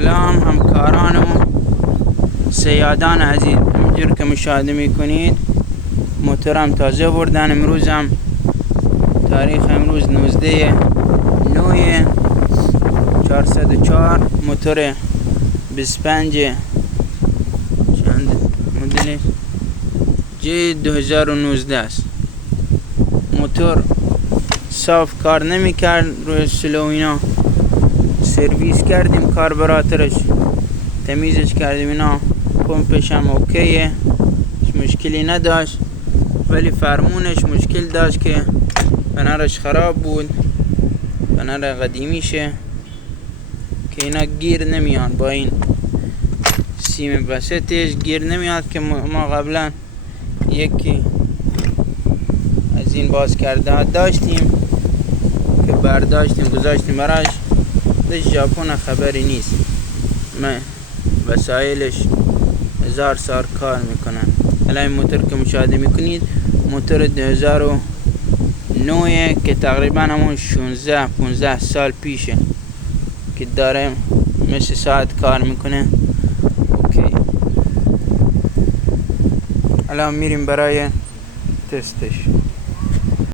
سلام همکاران و صیادان عزیز. همینجور که مشاهده میکنید موتورم تازه بردن. امروزم تاریخ امروز 19/9/404 موتور 25 چند مدل جی 2019 است. موتور صاف کار نمی کرد روی سلو اینا. سرویس کردیم کاربراتورش، تمیزش کردیم اینا. پمپش هم اوکیه، هیچ مشکلی نداشت، ولی فرمونش مشکل داشت که پنرش خراب بود. پنر قدیمیشه که اینا گیر نمیان، با این سیم وسطش گیر نمیاد که ما قبلا یکی از این باز کرده ها داشتیم که برداشتیم گذاشتیم براش. ژاپن خبری نیست، وسایلش 1000 سال کار میکنن. الان این موتور که مشاهده میکنید موتور 2009 که تقریبا همون 16-15 سال پیشه که داره مثل ساعت کار میکنه. اوکی، الان میریم برای تستش.